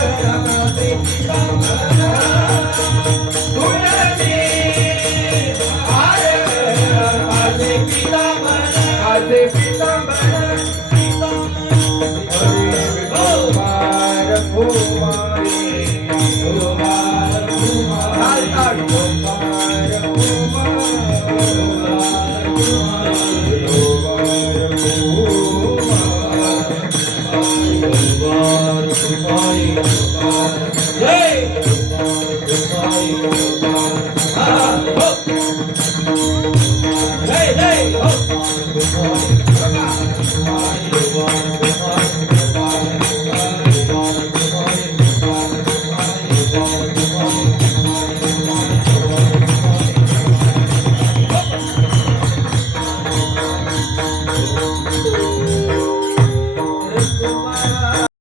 Ram